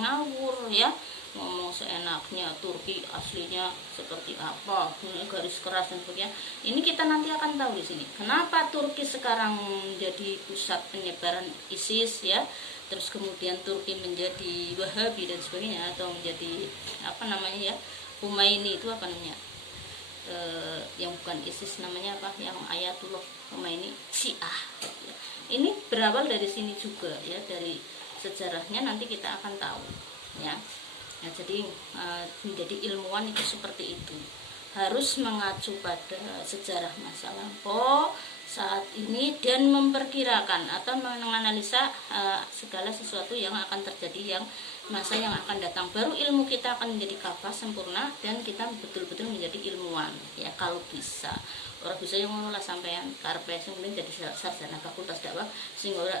ngawur ya, ngomong seenaknya Turki aslinya seperti apa, garis keras dan sebagainya. Ini kita nanti akan tahu di sini kenapa Turki sekarang menjadi pusat penyebaran ISIS ya, terus kemudian Turki menjadi Wahabi dan sebagainya, atau menjadi apa namanya ya, Khomeini itu apa namanya, yang bukan ISIS namanya apa, yang Ayatullah Khomeini Syiah ya. Ini berawal dari sini juga ya, dari sejarahnya nanti kita akan tahu ya. Nah, jadi menjadi ilmuwan itu seperti itu, harus mengacu pada sejarah masa lampau saat ini dan memperkirakan atau menganalisa segala sesuatu yang akan terjadi yang masa yang akan datang. Baru ilmu kita akan menjadi kafah sempurna dan kita betul-betul menjadi ilmuwan ya, kalau bisa. Orang bisa yang mengolah sampean karpe kemudian jadi sarjana fakultas dakwah, sehingga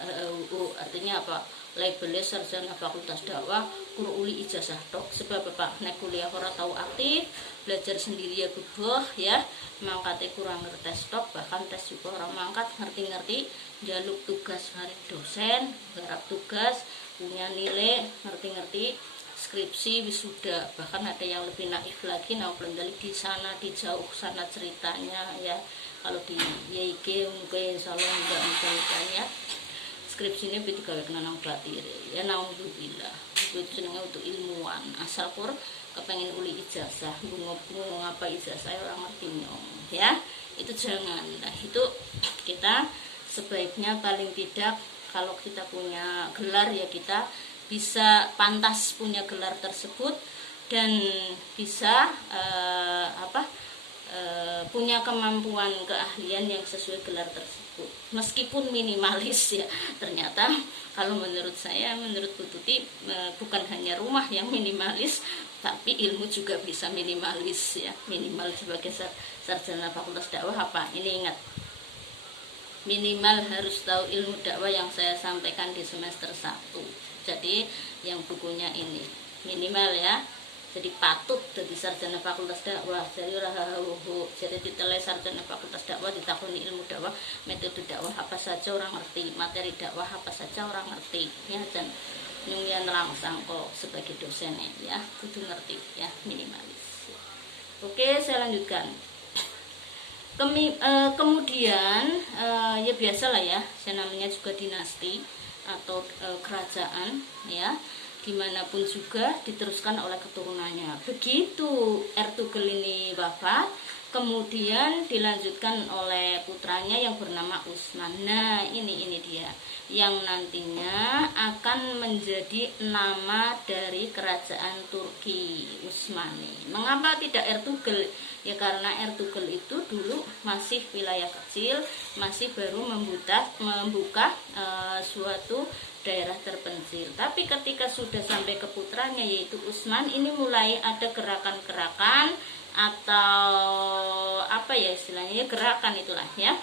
artinya apa, labelnya sarjana fakultas dakwah kudu uli ijazah tok, sebab apa nek kuliah ora tahu aktif, belajar sendiri ya butuh ya, mangkatnya kurang ngertes tok, bahkan tes juga orang mangkat ngerti-ngerti, jaluk tugas hari dosen, garap tugas, punya nilai, ngerti-ngerti, skripsi, wisuda, bahkan ada yang lebih naif lagi, nah belum di sana, di jauh sana ceritanya ya. Kalau di YIG mungkin insyaallah enggak misalkan ya, skripsi ini bisa gawe kena nang batir ya, naudzubillah. Itu jenenge untuk ilmuwan, asal kur kepengen uli ijazah, bunga-bunga apa ijazah orang ngerti nyong ya, itu jangan. Nah itu kita sebaiknya paling tidak kalau kita punya gelar ya kita bisa pantas punya gelar tersebut dan bisa punya kemampuan keahlian yang sesuai gelar tersebut, meskipun minimalis ya. Ternyata kalau menurut saya, menurut Bu Tuti, bukan hanya rumah yang minimalis, tapi ilmu juga bisa minimalis ya. Minimal sebagai sarjana fakultas dakwah apa? Ini ingat, minimal harus tahu ilmu dakwah yang saya sampaikan di semester 1. Jadi yang bukunya ini minimal ya. Jadi patut jadi sarjana fakultas dakwah. Jadi jadi ditelai sarjana fakultas dakwah, ditakuni ilmu dakwah, metode dakwah apa saja orang ngerti, materi dakwah apa saja orang ngerti ya, dan nyungyan langsung kok sebagai dosennya ya kudu ngerti ya, minimalis. Oke, saya lanjutkan. Kemudian ya biasalah ya, saya namanya juga dinasti atau kerajaan ya, dimanapun juga diteruskan oleh keturunannya. Begitu Ertugrul ini wafat, kemudian dilanjutkan oleh putranya yang bernama Utsman. Nah ini dia yang nantinya akan menjadi nama dari kerajaan Turki Utsmani. Mengapa tidak Ertugrul? Ya karena Ertugrul itu dulu masih wilayah kecil, masih baru membuka suatu daerah terpencil. Tapi ketika sudah sampai ke putranya yaitu Utsman, ini mulai ada gerakan-gerakan atau apa ya istilahnya, gerakan itulah ya,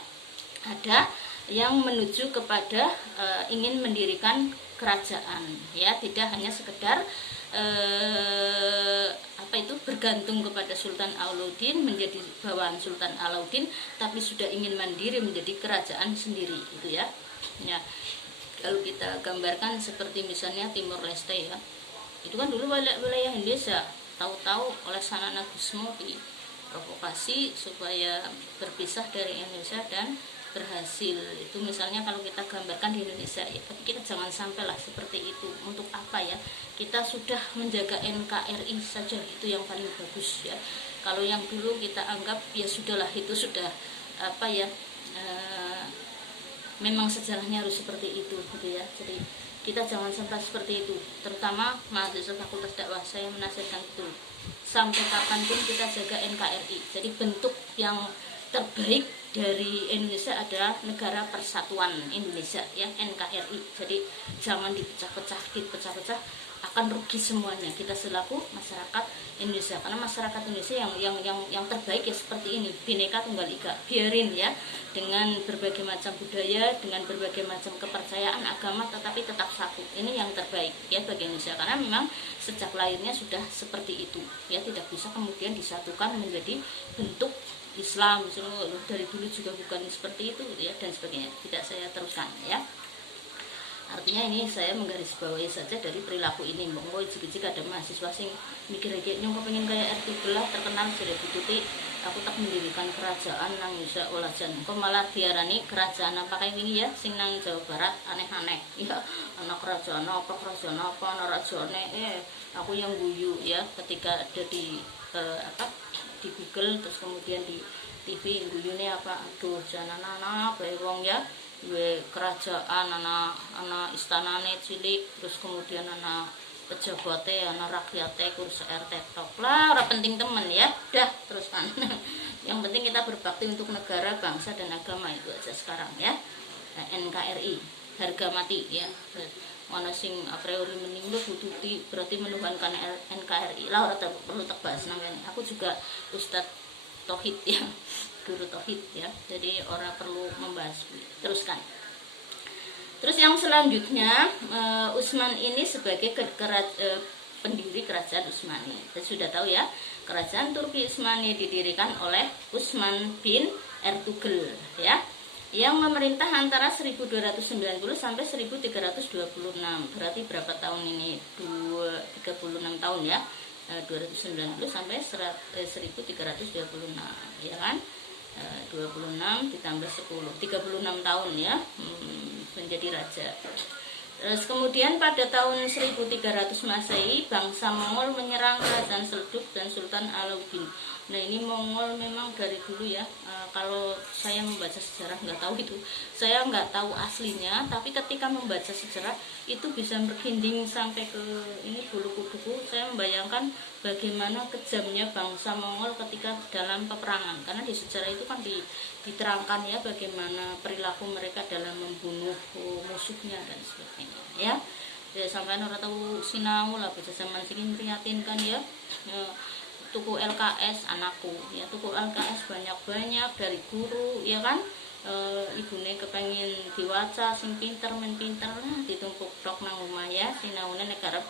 ada yang menuju kepada ingin mendirikan kerajaan ya, tidak hanya sekedar bergantung kepada Sultan Alauddin, menjadi bawahan Sultan Alauddin, tapi sudah ingin mandiri menjadi kerajaan sendiri itu ya. Ya kalau kita gambarkan seperti misalnya Timor Leste ya, itu kan dulu wilayah Indonesia, tahu-tahu oleh Sanana Gusmo diprovokasi supaya berpisah dari Indonesia dan berhasil. Itu misalnya kalau kita gambarkan di Indonesia ya, tapi kita jangan sampailah seperti itu. Untuk apa ya, kita sudah menjaga NKRI saja, itu yang paling bagus ya. Kalau yang dulu kita anggap ya sudahlah, itu sudah apa ya, memang sejarahnya harus seperti itu gitu ya. Jadi kita jangan sampai seperti itu, terutama mahasiswa fakultas dakwah. Saya menasihatkan itu, sampai kapanpun kita jaga NKRI. Jadi bentuk yang terbaik dari Indonesia adalah Negara Persatuan Indonesia ya, NKRI. Jadi jangan dipecah-pecah, akan rugi semuanya kita selaku masyarakat Indonesia. Karena masyarakat Indonesia yang terbaik ya seperti ini, Bhinneka Tunggal Ika. Biarin ya, dengan berbagai macam budaya, dengan berbagai macam kepercayaan agama, tetapi tetap satu. Ini yang terbaik ya bagi Indonesia, karena memang sejak lahirnya sudah seperti itu ya, tidak bisa kemudian disatukan menjadi bentuk Islam dari dulu juga bukan seperti itu ya, dan sebagainya. Tidak saya teruskan ya. Artinya ini saya menggarisbawahi saja dari perilaku ini. Monggo jika ada mahasiswa sing mikir kayak nyong pengen kayak RT lah terkenal jadi tuti aku tak mendirikan kerajaan nang bisa olah jan. Kok malah diarani kerajaan apa kayak ini ya sing nang Jawa Barat aneh-aneh. Ya anak kerajaan apa rajane aku yang guyu ya ketika ada di di Google terus kemudian di TV guyune apa aduh jangan anak wong ya gue kerajaan anak istanane cilik terus kemudian anak pejabatnya anak rakyatnya kursi RT tok lah orang penting temen ya dah terus kan yang penting kita berbakti untuk negara bangsa dan agama itu aja sekarang ya. NKRI harga mati ya mana sing a priori meninggal bututi berarti menuhankan NKRI lah orang perlu tak bahas namanya aku juga Ustadz Tauhid ya guru Tauhid ya jadi orang perlu membahas teruskan. Terus yang selanjutnya Utsman ini sebagai pendiri kerajaan Utsmani kita sudah tahu ya kerajaan Turki Utsmani didirikan oleh Utsman bin Ertugrul ya yang memerintah antara 1290 sampai 1326 berarti berapa tahun ini 36 tahun ya 290 sampai 1326 ya kan 26 ditambah 10 36 tahun ya menjadi raja. Terus kemudian pada tahun 1300 Masehi bangsa Mongol menyerang kerajaan Seljuk dan Sultan Alauddin. Nah ini Mongol memang dari dulu ya kalau saya membaca sejarah nggak tahu itu saya nggak tahu aslinya tapi ketika membaca sejarah itu bisa berkinding sampai ke ini bulu kuduku. Saya membayangkan bagaimana kejamnya bangsa Mongol ketika dalam peperangan karena di sejarah itu kan diterangkan ya bagaimana perilaku mereka dalam membunuh musuhnya dan sebagainya ya sampai orang tahu sinau lah bisa zaman sini prihatin kan ya tuku LKS anakku ya tuku LKS banyak-banyak dari guru ya kan ibune kepengen diwaca sing pinter men pinter ditumpuk tok nang omah ya sinaune nek arep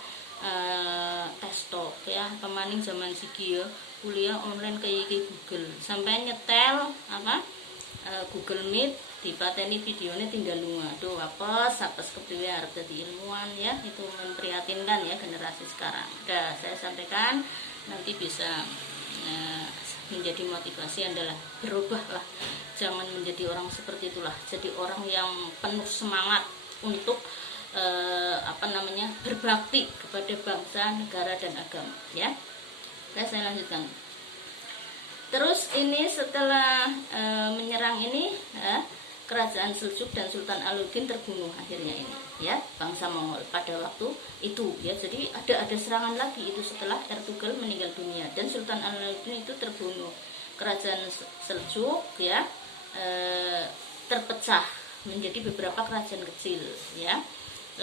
testok ya pemaning zaman siki ya kuliah online kayak Google sampai nyetel apa Google Meet dipateni videonya tinggal lunga tuh apes kepriwe arep dadi ilmuwan ya itu memprihatinkan ya generasi sekarang. Udah saya sampaikan nanti bisa menjadi motivasi adalah berubahlah jangan menjadi orang seperti itulah jadi orang yang penuh semangat untuk berbakti kepada bangsa negara dan agama ya. Saya lanjutkan. Terus ini setelah menyerang ini kerajaan Seljuk dan Sultan Alauddin terbunuh akhirnya ini ya bangsa Mongol pada waktu itu ya jadi ada serangan lagi itu setelah Ertugrul meninggal dunia dan Sultan Alauddin itu terbunuh kerajaan Seljuk ya terpecah menjadi beberapa kerajaan kecil ya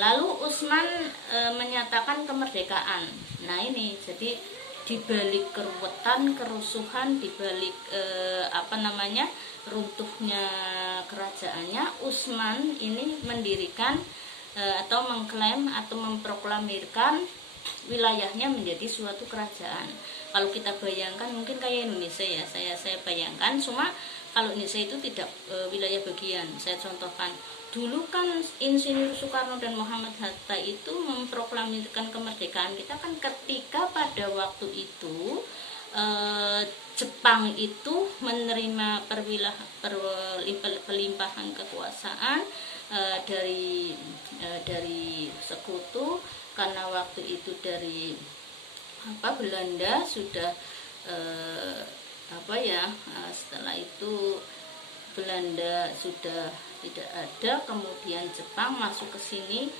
lalu Utsman menyatakan kemerdekaan. Nah ini jadi dibalik keruwetan kerusuhan dibalik runtuhnya kerajaannya Utsman ini mendirikan atau mengklaim atau memproklamirkan wilayahnya menjadi suatu kerajaan. Kalau kita bayangkan mungkin kayak Indonesia ya saya bayangkan cuma kalau Indonesia itu tidak wilayah bagian. Saya contohkan dulu kan Insinyur Soekarno dan Muhammad Hatta itu memproklamirkan kemerdekaan kita kan ketika pada waktu itu Jepang itu menerima pelimpahan kekuasaan dari sekutu karena waktu itu dari Belanda sudah setelah itu Belanda sudah tidak ada kemudian Jepang masuk ke sini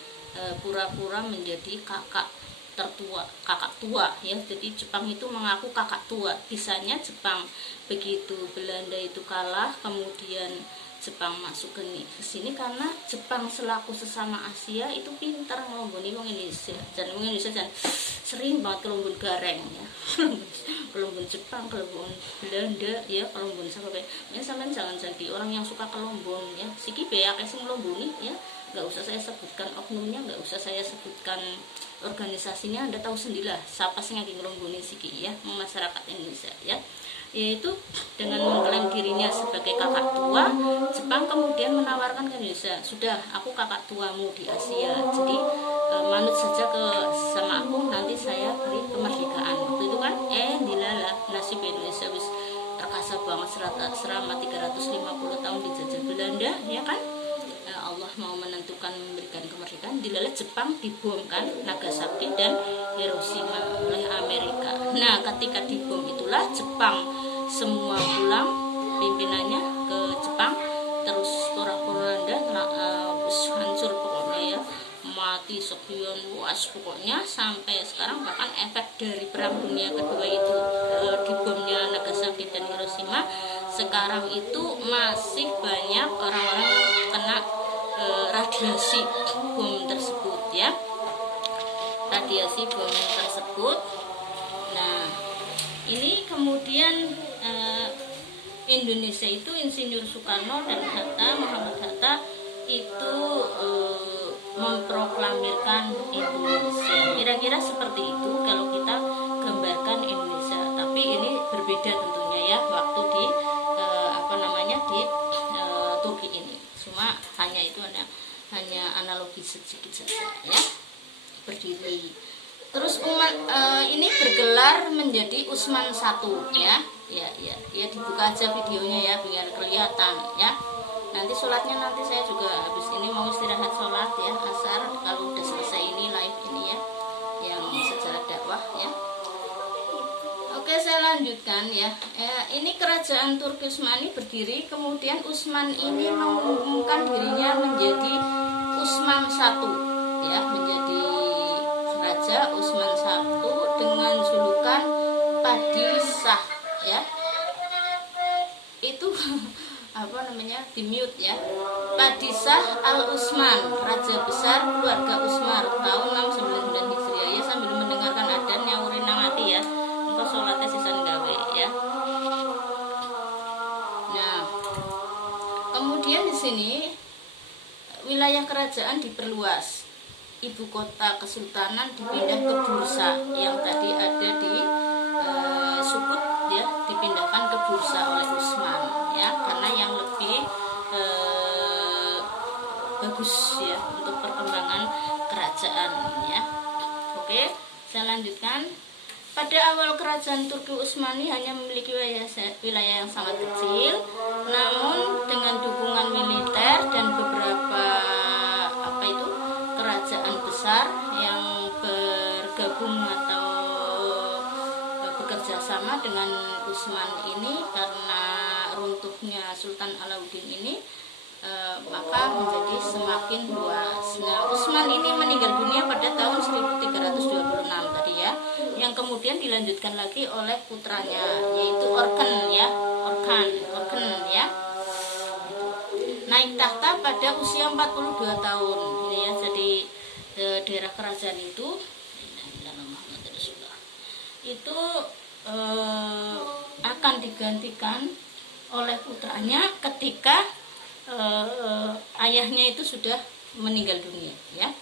pura-pura menjadi kakak tua ya jadi Jepang itu mengaku kakak tua bisanya Jepang begitu Belanda itu kalah kemudian Jepang masuk ke sini karena Jepang selaku sesama Asia itu pintar ngelomboni wong Indonesia dan wong Indonesia dan sering banget kelombon gareng ya kelombon Jepang kelombon Belanda ya kelombon sampai ya sampean jangan jadi orang yang suka kelombon ya siki beak sing ngelomboni ya nggak usah saya sebutkan oknumnya, nggak usah saya sebutkan organisasinya. Anda tahu sendirilah siapa sih yang ngelonggoni siki ya masyarakat Indonesia ya, yaitu dengan mengklaim dirinya sebagai kakak tua. Jepang kemudian menawarkan ke Indonesia, sudah aku kakak tuamu di Asia, jadi manut saja ke sama aku, nanti saya beri kemerdekaan. Waktu itu kan dilala nasib Indonesia wis terkasa banget selama 350 tahun dijajah Belanda ya kan. Allah mau menentukan memberikan kemerdekaan, dilala Jepang dibom kan, Nagasaki dan Hiroshima oleh Amerika. Nah ketika dibom itulah Jepang semua pulang pimpinannya ke Jepang, terus Polandia hancur pokoknya ya, mati sekian luas pokoknya, sampai sekarang bahkan efek dari perang dunia kedua itu dibomnya Nagasaki dan Hiroshima, sekarang itu masih banyak orang-orang yang kena radiasi bom tersebut ya, radiasi bom tersebut. Nah ini kemudian Indonesia itu Insinyur Soekarno dan Muhammad Hatta itu memproklamirkan Indonesia, kira-kira seperti itu kalau kita gambarkan Indonesia. Tapi ini berbeda tentunya ya waktu di di Turki ini, cuma hanya itu hanya analogi sedikit saja ya, berdiri. Terus ini bergelar menjadi Usman I ya dibuka aja videonya ya biar kelihatan ya. Nanti sholatnya nanti saya juga habis ini mau istirahat sholat ya asar, kalau udah selesai ini live ini ya yang sejarah dakwah ya. Oke, saya lanjutkan ya. Ini kerajaan Turki Utsmani berdiri, kemudian Utsman ini mengumumkan dirinya menjadi Utsman I ya, menjadi Raja Utsman I dengan julukan Padishah ya. Itu di mute ya. Padishah Al Utsman, Raja Besar Keluarga Utsman tahun 699 Hijriah ya, sambil mendengarkan adzan nyawurin nang ati ya. Engko salatnya sisan gawe ya. Nah, kemudian di sini wilayah kerajaan diperluas. Ibu kota kesultanan dipindah ke Bursa yang tadi ada di Sukut ya, dipindahkan ke Bursa oleh Utsman ya, karena yang lebih bagus ya untuk perkembangan kerajaan ya. Oke, saya lanjutkan. Pada awal kerajaan Turki Utsmani hanya memiliki wilayah yang sangat kecil, namun dengan dukungan militer dan beberapa kerajaan besar yang bergabung atau bekerja sama dengan Utsman ini, karena runtuhnya Sultan Alauddin ini maka menjadi semakin luas. Nah, Utsman ini meninggal dunia pada tahun 1326 tadi ya, yang kemudian dilanjutkan lagi oleh putranya yaitu Orkan ya, naik tahta pada usia 42 tahun ini ya. Jadi daerah kerajaan itu akan digantikan oleh putranya ketika ayahnya itu sudah meninggal dunia ya.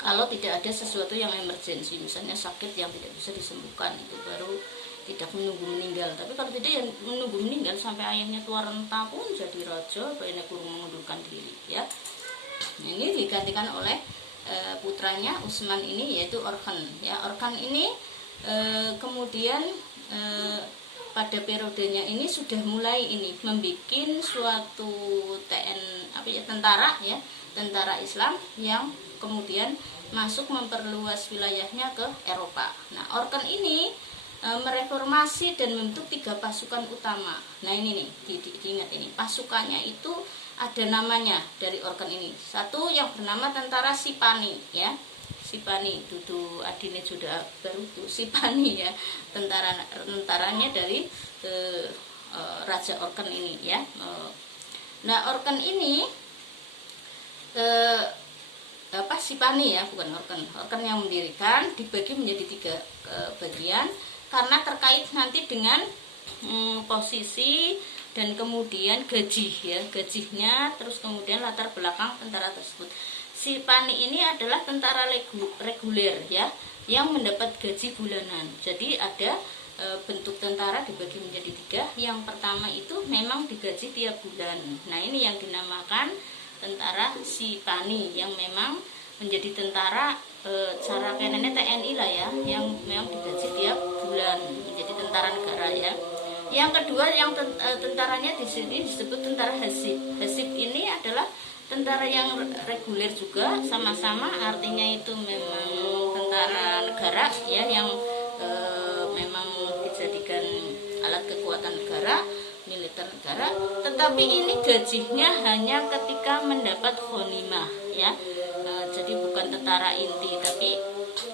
Kalau tidak ada sesuatu yang emergensi, misalnya sakit yang tidak bisa disembuhkan, itu baru tidak menunggu meninggal. Tapi kalau tidak ya menunggu meninggal sampai ayahnya tua renta pun jadi raja, banyak kurang mengundurkan diri ya. Ini digantikan oleh putranya Utsman ini yaitu Orkan ya. Orkan ini kemudian pada periodenya ini sudah mulai ini membuat suatu tentara Islam yang kemudian masuk memperluas wilayahnya ke Eropa. Nah, Orkan ini mereformasi dan membentuk 3 pasukan utama. Nah ini nih, diingat ini pasukannya itu ada namanya dari Orkan ini. Satu yang bernama tentara Sipani ya. Sipani dudu adine sudah baru tuh Sipani ya, tentaranya dari Raja Orkan ini ya. Nah Orkan ini Sipani ya, bukan Orkan yang mendirikan, dibagi menjadi 3 bagian karena terkait nanti dengan posisi dan kemudian gaji ya, gajinya, terus kemudian latar belakang tentara tersebut. Sipani ini adalah tentara reguler ya, yang mendapat gaji bulanan. Jadi ada bentuk tentara dibagi menjadi 3. Yang pertama itu memang digaji tiap bulan. Nah, ini yang dinamakan tentara Sipani, yang memang menjadi tentara cara kenennya TNI lah ya, yang memang digaji tiap bulan menjadi tentara negara ya. Yang kedua, yang tentaranya di sini disebut tentara Hasib. Hasib ini adalah tentara yang reguler juga, sama-sama artinya itu memang tentara negara ya, yang memang dijadikan alat kekuatan negara, militer negara, tetapi ini gajinya hanya ketika mendapat ghanimah ya. Jadi bukan tentara inti, tapi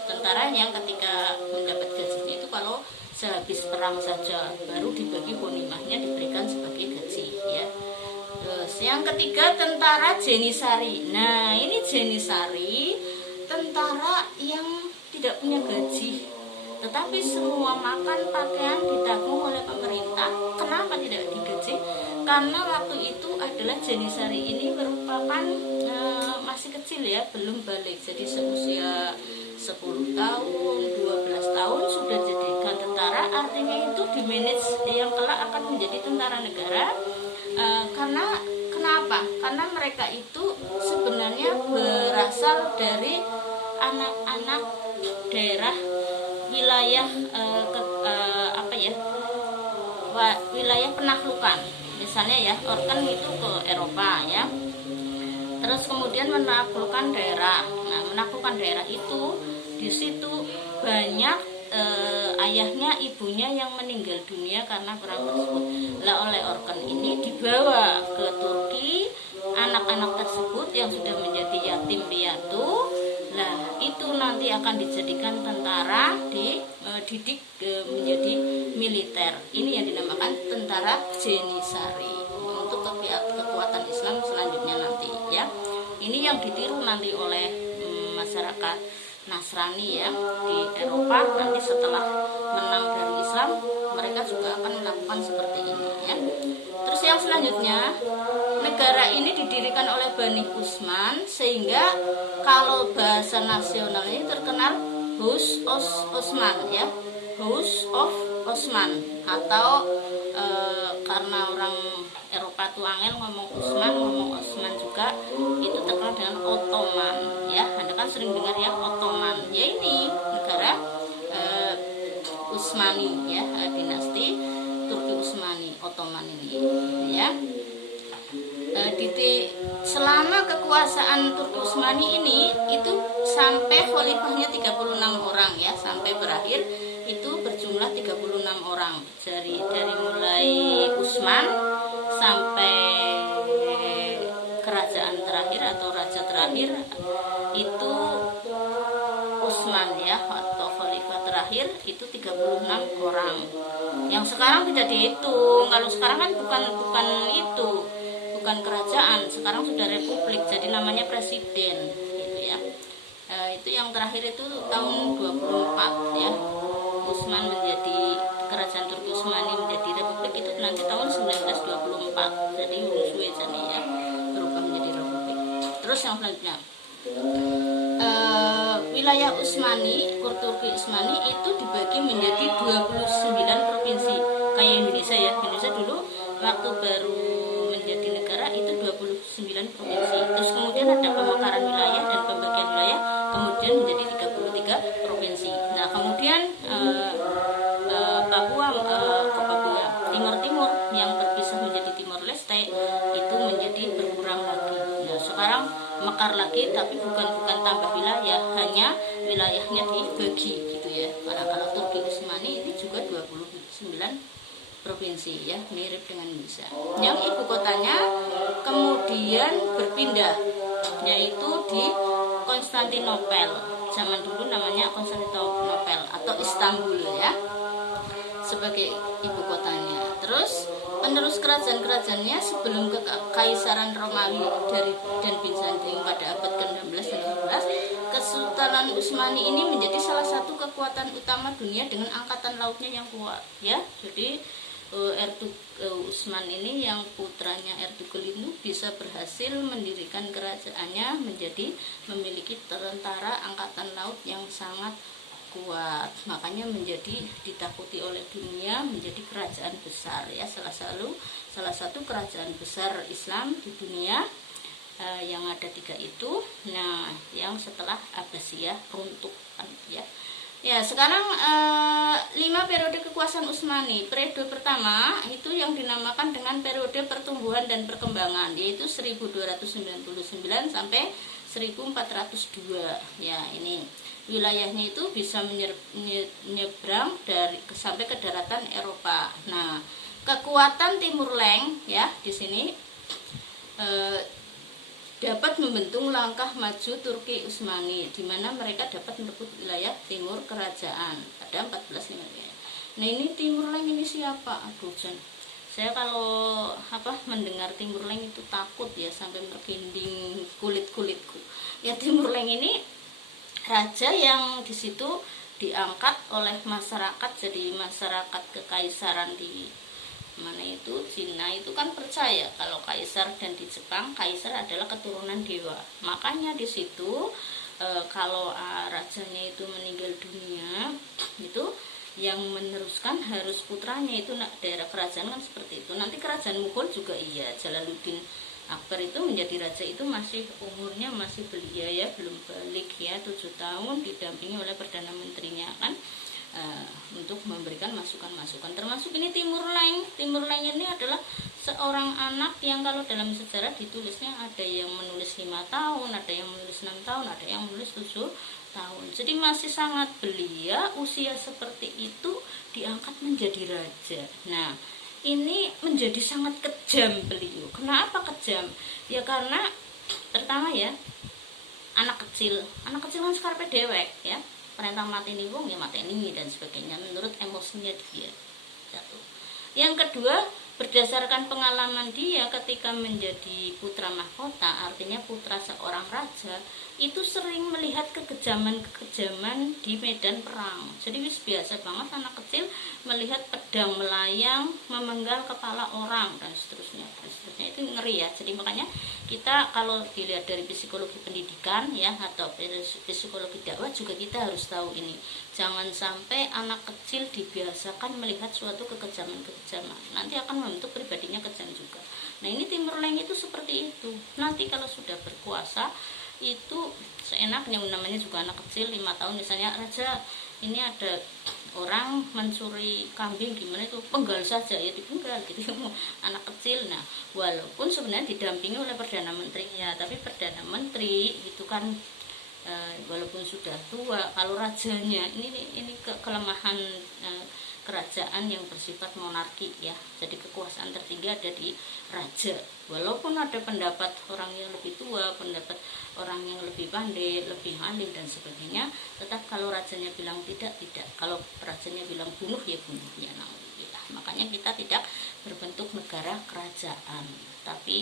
tentara yang ketika mendapat gajinya itu kalau sehabis perang saja baru dibagi ghanimahnya, diberikan sebagai gaji ya. Terus yang ketiga, tentara Jenisari. Nah, ini Jenisari tentara yang tidak punya gaji, tetapi semua makan pakaian ditanggung oleh pemerintah. Kenapa tidak digaji? Karena waktu itu adalah Jenisari ini merupakan masih kecil ya, belum balik. Jadi seusia 10 tahun, 12 tahun sudah jadikan tentara. Artinya itu dimanage yang kelak akan menjadi tentara negara. Karena kenapa? Karena mereka itu sebenarnya berasal dari anak-anak daerah wilayah wilayah penaklukan, misalnya ya, Orkan itu ke Eropa ya, terus kemudian menaklukkan daerah. Nah, menaklukkan daerah itu di situ banyak ayahnya, ibunya yang meninggal dunia karena perang tersebut. Lah, oleh Orkan ini dibawa ke Turki anak-anak tersebut yang sudah menjadi yatim piatu. Nah, itu nanti akan dijadikan tentara, dididik menjadi militer. Ini yang dinamakan tentara Jenisari untuk kekuatan Islam selanjutnya nanti ya. Ini yang ditiru nanti oleh masyarakat Nasrani ya di Eropa. Nanti setelah menang dari Islam, mereka juga akan melakukan seperti ini ya. Terus yang selanjutnya, negara ini didirikan oleh Bani Usman, sehingga kalau bahasa nasionalnya terkenal House of Osman ya, House of Osman, atau karena orang Eropa tuh angel ngomong Osman juga, itu terkenal dengan Ottoman ya. Anda kan sering dengar ya Ottoman ya, ini negara Utsmani ya, dinasti Turki Utsmani, Ottoman ini ya. Selama kekuasaan Turki Utsmani ini itu sampai khalifahnya 36 orang ya, sampai berakhir itu berjumlah 36 orang, dari mulai Utsman sampai kerajaan terakhir atau raja terakhir itu Utsman ya, atau khalifah terakhir itu 36 orang. Yang sekarang tidak dihitung. Kalau sekarang kan bukan itu, bukan kerajaan, sekarang sudah republik, jadi namanya presiden gitu ya. Itu yang terakhir itu tahun 24 ya, Utsman menjadi kerajaan Turki Utsmani menjadi republik itu nanti tahun 1924. Jadi suwe ya berubah menjadi republik. Terus yang selanjutnya, wilayah Utsmani, Turki Utsmani itu dibagi menjadi 29 provinsi kayak Indonesia ya. Indonesia dulu waktu baru menjadi negara itu 29 provinsi. Terus kemudian ada pemekaran wilayah dan pembagian wilayah, kemudian menjadi 33 provinsi. Nah, kemudian Papua Timur yang berpisah menjadi Timor Leste itu menjadi berkurang lagi. Nah, sekarang mekar lagi, tapi bukan tambah wilayah, hanya wilayahnya dibagi gitu ya. Karena kalau Turki Utsmani ini juga 29 provinsi ya, mirip dengan Indonesia. Yang ibu kotanya kemudian berpindah, yaitu di Konstantinopel. Zaman dulu namanya Konstantinopel atau Istanbul ya, sebagai ibu kotanya. Terus penerus kerajaan-kerajaannya sebelum Kekaisaran Romawi dan Bizantium pada abad ke-16 dan 17, Kesultanan Utsmani ini menjadi salah satu kekuatan utama dunia dengan angkatan lautnya yang kuat ya. Jadi Utsman ini, yang putranya Ertugrul itu bisa berhasil mendirikan kerajaannya, menjadi memiliki tentara angkatan laut yang sangat kuat, makanya menjadi ditakuti oleh dunia, menjadi kerajaan besar ya, salah satu kerajaan besar Islam di dunia yang ada 3 itu. Nah, yang setelah Abbasiyah runtuh ya. Ya, sekarang 5 periode kekuasaan Utsmani. Periode pertama itu yang dinamakan dengan periode pertumbuhan dan perkembangan, yaitu 1299 sampai 1402. Ya, ini wilayahnya itu bisa menyeberang sampai ke daratan Eropa. Nah, kekuatan Timur Leng ya di sini dapat membentuk langkah maju Turki Utsmani, di mana mereka dapat merebut wilayah timur kerajaan pada 1450. Nah, ini Timur Leng ini siapa? Aduh, saya kalau mendengar Timur Leng itu takut ya, sampai merinding kulit-kulitku. Ya, Timur Leng ini raja yang di situ diangkat oleh masyarakat, jadi masyarakat kekaisaran di mana itu Cina itu kan percaya kalau kaisar, dan di Jepang kaisar adalah keturunan dewa. Makanya di situ kalau rajanya itu meninggal dunia, itu yang meneruskan harus putranya. Itu daerah kerajaan kan seperti itu. Nanti kerajaan Mughal juga iya, Jalaluddin Akbar itu menjadi raja itu masih umurnya masih belia ya, belum balik ya, 7 tahun, didampingi oleh perdana menterinya kan, untuk memberikan masukan-masukan. Termasuk ini Timur Leng. Timur Leng ini adalah seorang anak yang kalau dalam sejarah ditulisnya ada yang menulis 5 tahun, ada yang menulis 6 tahun, ada yang menulis 7 tahun. Jadi masih sangat belia, usia seperti itu diangkat menjadi raja. Nah, ini menjadi sangat kejam beliau. Kenapa kejam? Ya karena pertama ya, anak kecil kan skarpe dewek ya, perintah mateni wong ya mateni dan sebagainya, menurut emosinya dia. Yang kedua, berdasarkan pengalaman dia ketika menjadi putra mahkota, artinya putra seorang raja, itu sering melihat kekejaman di medan perang. Jadi biasa banget anak kecil melihat pedang melayang memenggal kepala orang dan seterusnya. Itu ngeri ya. Jadi makanya kita kalau dilihat dari psikologi pendidikan ya, atau psikologi dakwah juga kita harus tahu ini. Jangan sampai anak kecil dibiasakan melihat suatu kekejaman. Nanti akan membentuk pribadinya kejam juga. Nah, ini Timur Leng itu seperti itu. Nanti kalau sudah berkuasa itu seenaknya, namanya juga anak kecil 5 tahun misalnya, raja ini ada orang mencuri kambing gimana itu, penggal saja ya, dipenggal gitu anak kecil. Nah, walaupun sebenarnya didampingi oleh perdana menterinya, tapi perdana menteri itu kan walaupun sudah tua, kalau rajanya ini kelemahan kerajaan yang bersifat monarki ya, jadi kekuasaan tertinggi ada di raja. Walaupun ada pendapat orang yang lebih tua, pendapat orang yang lebih pandai, lebih alim dan sebagainya, tetap kalau rajanya bilang tidak, kalau rajanya bilang bunuh ya bunuh ya. Nah, makanya kita tidak berbentuk negara kerajaan, tapi